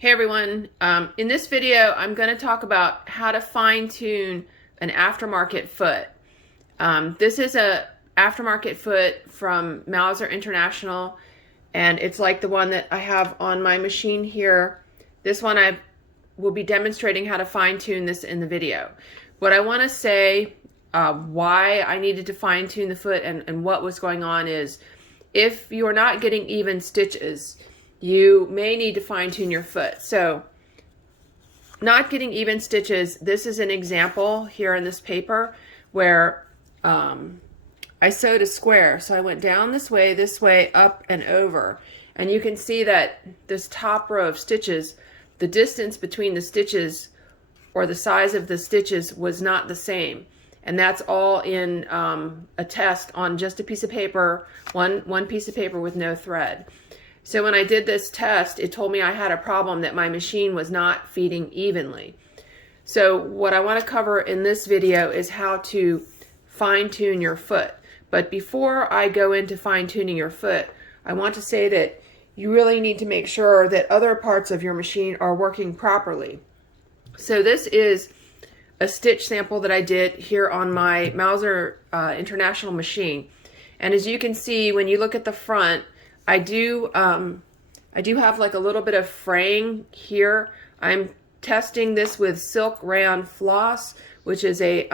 Hey everyone, in this video I'm going to talk about how to fine-tune an aftermarket foot. This is a aftermarket foot from Mauser International, and it's like the one that I have on my machine here. This one I will be demonstrating how to fine-tune this in the video. What I want to say, why I needed to fine-tune the foot and what was going on is, if you're not getting even stitches, you may need to fine-tune your foot. So, not getting even stitches, this is an example here in this paper where I sewed a square. So I went down this way, up and over. And you can see that this top row of stitches, the distance between the stitches or the size of the stitches was not the same. And that's all in a test on just a piece of paper, one piece of paper with no thread. So when I did this test, it told me I had a problem, that my machine was not feeding evenly. So what I want to cover in this video is how to fine-tune your foot. But before I go into fine-tuning your foot, I want to say that you really need to make sure that other parts of your machine are working properly. So this is a stitch sample that I did here on my Mauser International machine. And as you can see, when you look at the front, I do have like a little bit of fraying here. I'm testing this with silk rayon floss, which is a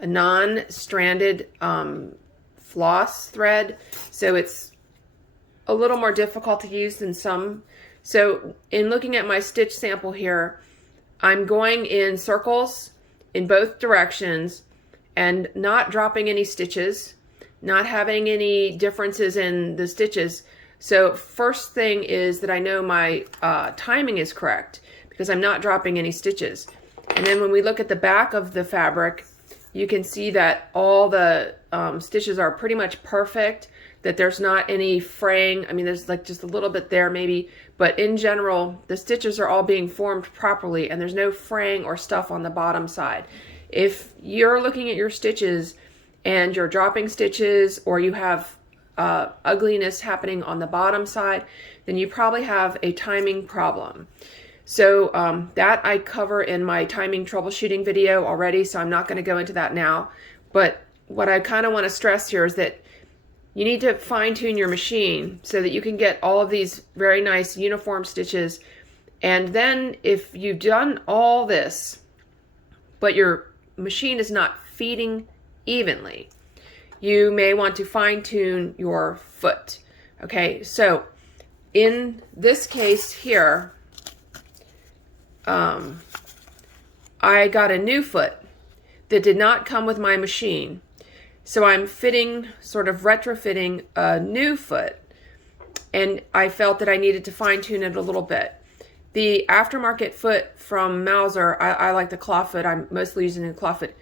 non-stranded floss thread. So it's a little more difficult to use than some. So in looking at my stitch sample here, I'm going in circles in both directions and not dropping any stitches, not having any differences in the stitches. So first thing is that I know my timing is correct because I'm not dropping any stitches. And then when we look at the back of the fabric, you can see that all the stitches are pretty much perfect, that there's not any fraying. I mean, there's like just a little bit there maybe, but in general, the stitches are all being formed properly and there's no fraying or stuff on the bottom side. If you're looking at your stitches and you're dropping stitches, or you have ugliness happening on the bottom side, then you probably have a timing problem. So that I cover in my timing troubleshooting video already, so I'm not going to go into that now. But what I kind of want to stress here is that you need to fine-tune your machine so that you can get all of these very nice uniform stitches. And then if you've done all this, but your machine is not feeding evenly, you may want to fine-tune your foot. Okay, so in this case here, I got a new foot that did not come with my machine. So I'm sort of retrofitting a new foot, and I felt that I needed to fine-tune it a little bit. The aftermarket foot from Mauser, I like the claw foot. I'm mostly using the claw foot.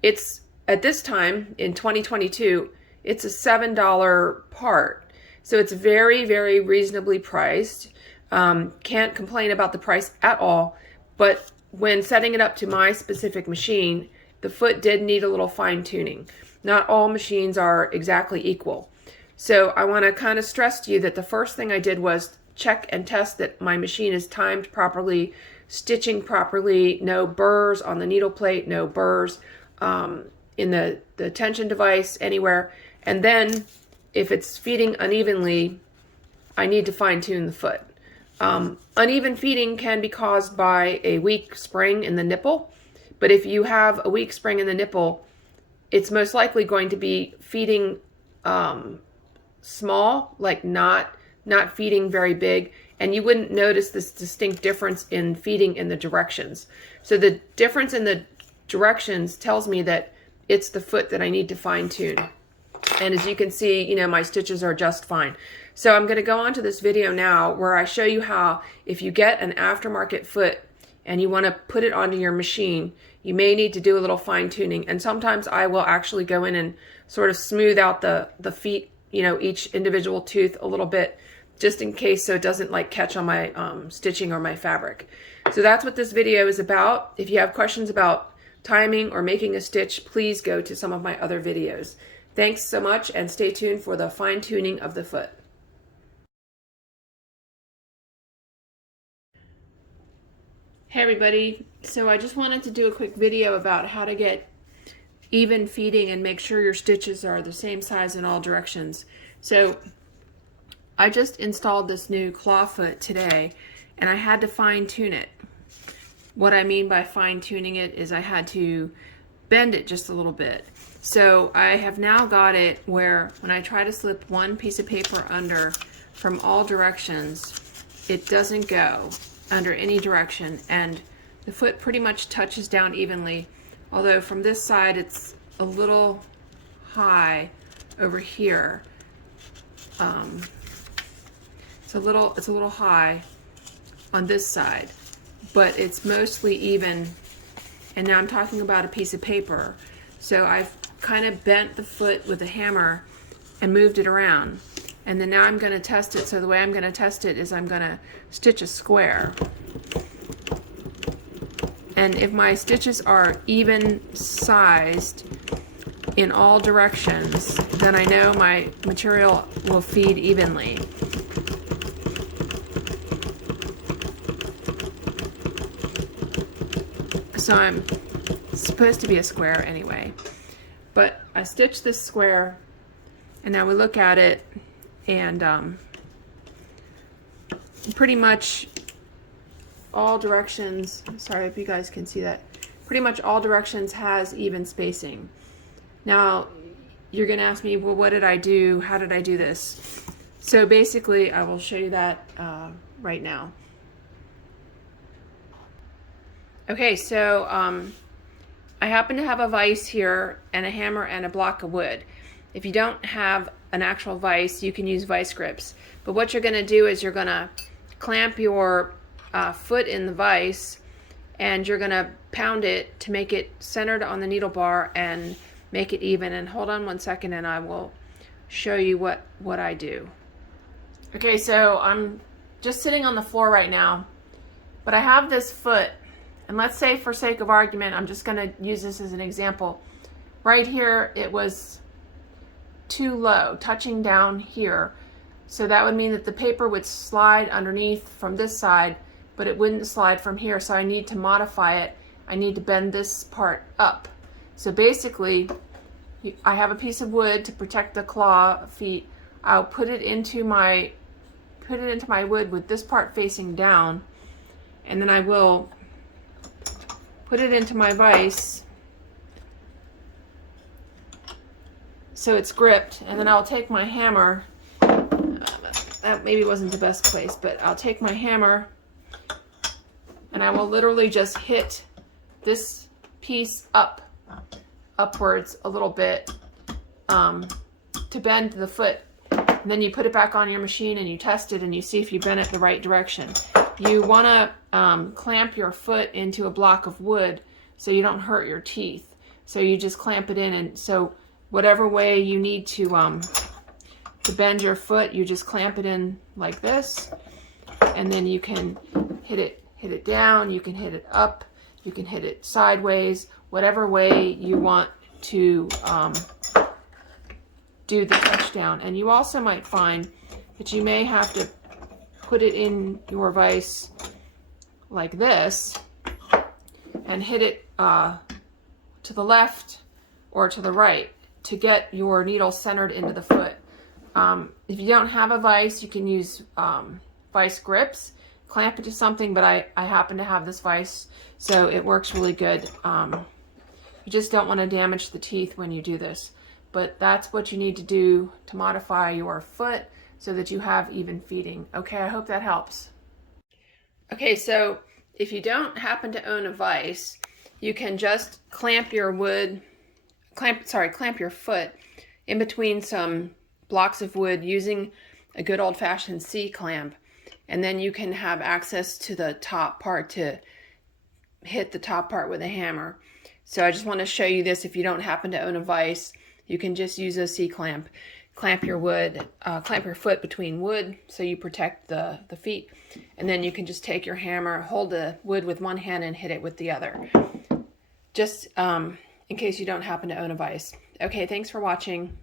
It's, at this time, in 2022, it's a $7 part. So it's very, very reasonably priced. Can't complain about the price at all. But when setting it up to my specific machine, the foot did need a little fine-tuning. Not all machines are exactly equal. So I want to kind of stress to you that the first thing I did was check and test that my machine is timed properly, stitching properly, no burrs on the needle plate, no burrs in the tension device anywhere. And then if it's feeding unevenly, I need to fine-tune the foot. Uneven feeding can be caused by a weak spring in the nipple, but if you have a weak spring in the nipple, it's most likely going to be feeding small, like not feeding very big, and you wouldn't notice this distinct difference in feeding in the directions. So the difference in the directions tells me that it's the foot that I need to fine-tune. And as you can see, you know, my stitches are just fine. So I'm going to go on to this video now where I show you how, if you get an aftermarket foot and you want to put it onto your machine, you may need to do a little fine-tuning. And sometimes I will actually go in and sort of smooth out the feet, you know, each individual tooth a little bit, just in case, so it doesn't like catch on my stitching or my fabric. So that's what this video is about. If you have questions about timing or making a stitch, please go to some of my other videos. Thanks so much, and stay tuned for the fine-tuning of the foot. Hey everybody, so I just wanted to do a quick video about how to get even feeding and make sure your stitches are the same size in all directions. So I just installed this new claw foot today and I had to fine tune it. What I mean by fine tuning it is I had to bend it just a little bit. So I have now got it where when I try to slip one piece of paper under from all directions, it doesn't go under any direction, and the foot pretty much touches down evenly, although from this side it's a little high over here. It's a little high on this side, but it's mostly even. And now I'm talking about a piece of paper. So I've kind of bent the foot with a hammer and moved it around. And then now I'm going to test it. So the way I'm going to test it is I'm going to stitch a square. And if my stitches are even sized in all directions, then I know my material will feed evenly. So I'm supposed to be a square anyway. But I stitched this square, and now we look at it, and pretty much all directions, sorry if you guys can see that, pretty much all directions has even spacing. Now you're gonna ask me, well, what did I do? How did I do this? So basically I will show you that right now. Okay, so I happen to have a vise here and a hammer and a block of wood. If you don't have an actual vise, you can use vise grips. But what you're going to do is you're going to clamp your foot in the vise, and you're going to pound it to make it centered on the needle bar and make it even. And hold on one second and I will show you what I do. Okay, so I'm just sitting on the floor right now, but I have this foot. And let's say, for sake of argument, I'm just going to use this as an example. Right here, it was too low, touching down here. So that would mean that the paper would slide underneath from this side, but it wouldn't slide from here. So I need to modify it. I need to bend this part up. So basically, I have a piece of wood to protect the claw feet. I'll put it into my wood with this part facing down, and then I will put it into my vise so it's gripped, and then I'll take my hammer. That maybe wasn't the best place, but I'll take my hammer and I will literally just hit this piece upwards a little bit to bend the foot. And then you put it back on your machine and you test it and you see if you bent it the right direction. You want to clamp your foot into a block of wood so you don't hurt your teeth. So you just clamp it in, and so whatever way you need to bend your foot, you just clamp it in like this, and then you can hit it down, you can hit it up, you can hit it sideways, whatever way you want to do the touchdown. And you also might find that you may have to put it in your vise like this and hit it to the left or to the right to get your needle centered into the foot. If you don't have a vise, you can use vise grips, clamp it to something, but I happen to have this vise, so it works really good. You just don't want to damage the teeth when you do this, but that's what you need to do to modify your foot so that you have even feeding. Okay, I hope that helps. Okay, so if you don't happen to own a vise, you can just clamp your foot in between some blocks of wood using a good old-fashioned C-clamp, and then you can have access to the top part to hit the top part with a hammer. So I just want to show you this. If you don't happen to own a vise, you can just use a C-clamp. Clamp your foot between wood so you protect the feet, and then you can just take your hammer, hold the wood with one hand and hit it with the other, just in case you don't happen to own a vise. Okay, thanks for watching.